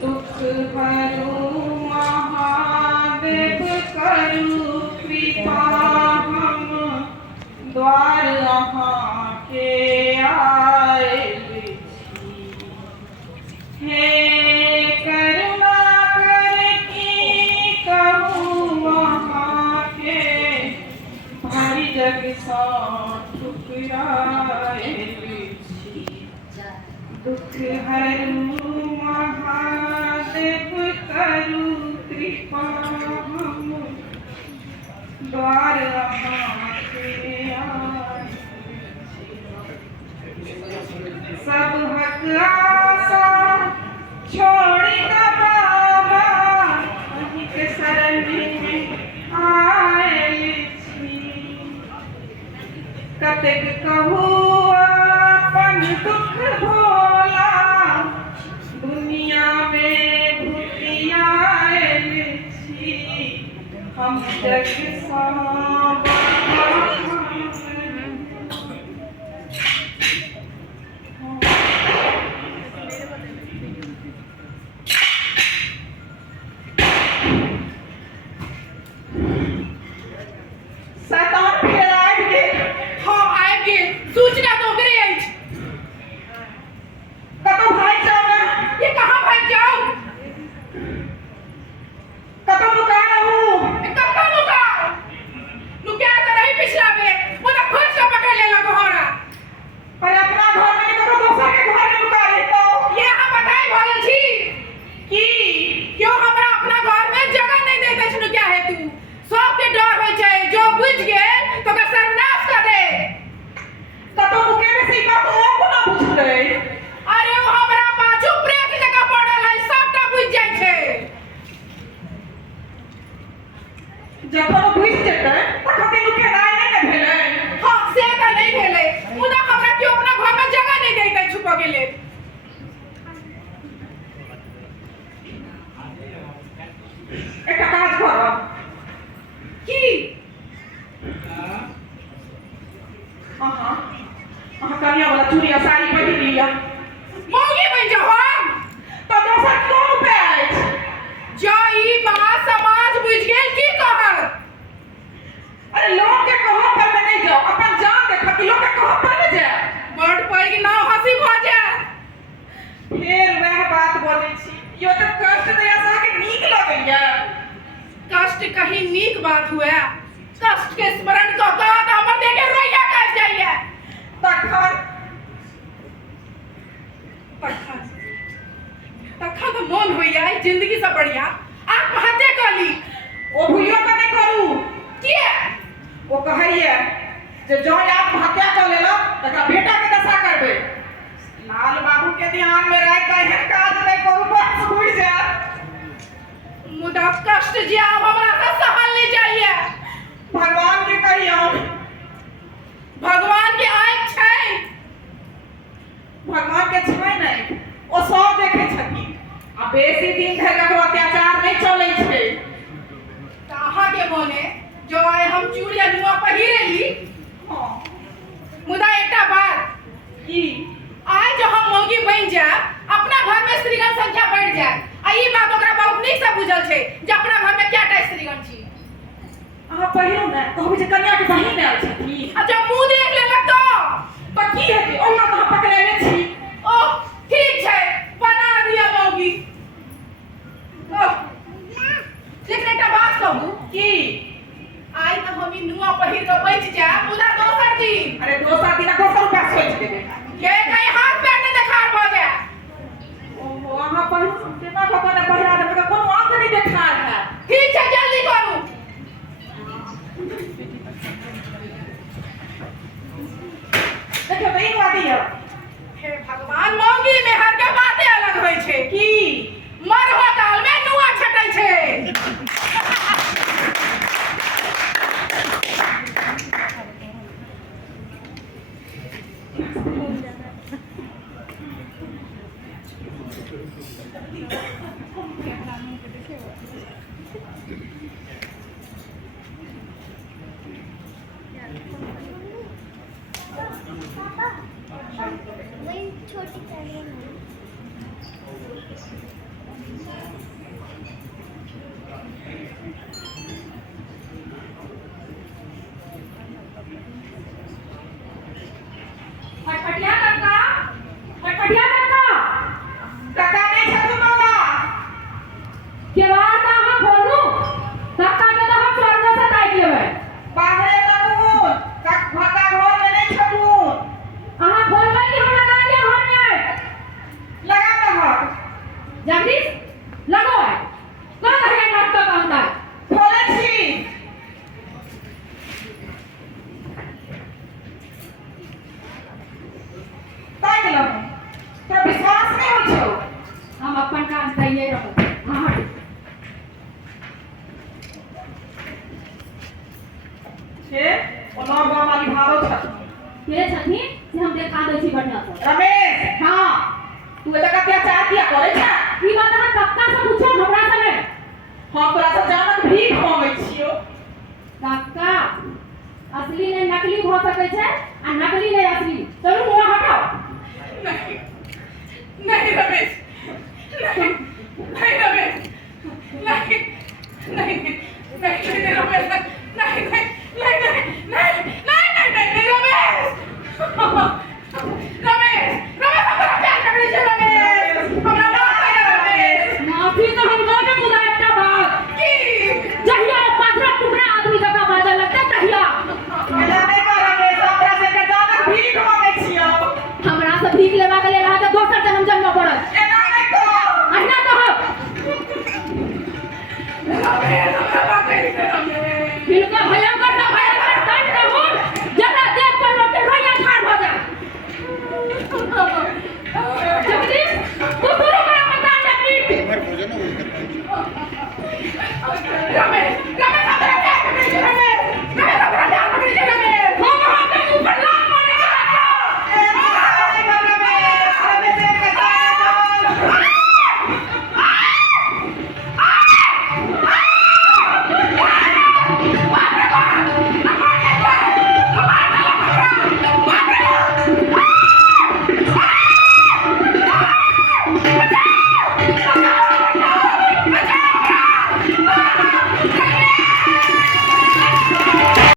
दुख हरो महादेव करू कृपा हम द्वार अहाँ के आयल छी। हे करुणा करके कहूँ अहाँ के भारी जग सा ठुकरायल छी। दुख हरू महादेव करू कृपा हम द्वार अहाँ के आयल छी। सब हक आशा छोड़ के बाबा अहीं के शरण में आयल छी। कतेक कहू अपन दुख भोला दुनिया में भूतियायल छी। हम जग सा जखन बुझि जेतै तखन लुके राय नहि ने भेलै। हाँ से तऽ नहीं भेलै, मुदा हमरा केओ अपना घर में जगह नहीं दैते छुपऽ के लेल। एकटा काज करब की अहाँ कनिया वाला चूड़ी आ साड़ी पहिर लिअ। मौगी बनि जाओ हम तऽ दोसर कोन उपाय अछि? जो ई बात समाज बुझि गेल की कहत? अरे लोग के कहब पर में नहीं जाओ, अपन जान देखा कि लोग के कहब पर में जाए। बड़ पैघ नाव हंसी भऽ जाए। फेर वह बात बोलै छी, यो तऽ कष्ट दया के नीक लगैया। कष्ट कहीं नीक बात हुए, कष्ट के स्मरण कऽ कऽ तऽ हमर देह के रोइया काटि जाइए। तखन तखन तो मोन होइया जिंदगी से बढ़िया आत्महत्या कर ली। ओ भूलियो के नहीं करू। किया? वो कहैया जे जो आत्महत्या कर लेलक तकरा बेटा के दशा करबे। लाल बाबू के ध्यान में रह के एहन काज नहीं करू, बस बुझ जाए। मुदा कष्ट जे आब हमरा से सहल नहीं जाइए। भगवान के कहियो, भगवान के आँखि छै। भगवान के छै नहीं, ओ सब देखे छथिन। आ बेसी दिन धरि ककरो अत्याचार नहीं चलै छै। अहाँ के मोने जो आए हम चूड़िया नुआ पहिरेली, मुदा एकटा बात की आइ जो हम मौगी बनि जाएब अपना घर में स्त्रीगण संख्या बढ़ि जाए। आ ई बात ओकरा बहुत नीक से बुझल छै जे अपना घर में कएटा स्त्रीगण छी। अहाँ पहिरो ने कहबै जे कन्या के बहिन आयल छथिन। आ जब मुंह देख लेलक तो की हेतै? ओना तऽ हम पकड़ेने छी। ओह ठीक छै, बना दिया मौगी। ओह लेकिन एकटा बात कहू की आइ तऽ हम ई नुआ पहिर कऽ बचि जाएब, मुदा दोसर दिन अरे दोसर दिन 200 रुपया सोचि देबै। ये कहीं हाथ पैर ने देखार भऽ जाए। ओहो अहाँ पहिर केना कऽ के पहिरा देबै तऽ कोनो अंग नहीं देखार है। ठीक छै जल्दी करू। देखियो तऽ ई वादी है। हे भगवान, मौगी में हर के बातें अलग होइ छै। की मरहो काल में नुआ छटै छै। वही छोटी जगदीश लगो है कौन है डॉक्टर का अंदर खोले छी काय केलं तोरा विश्वास नहीं हो छौ हम अपन काम करिए रहो हां छे ओना गांव वाली भारो छ के छथि से हम देखा दै छी बढ़िया से रमेश हां तू एटा का अत्याचार किया करे छ ई बात अहाँ कक्का से पूछो हमरा से नहीं हम तोरा से जानक भीख मांगे छियो कक्का असली नहीं नकली हो सके छै आ नकली नहीं असली चलू वहां हटाओ नहीं नहीं रमेश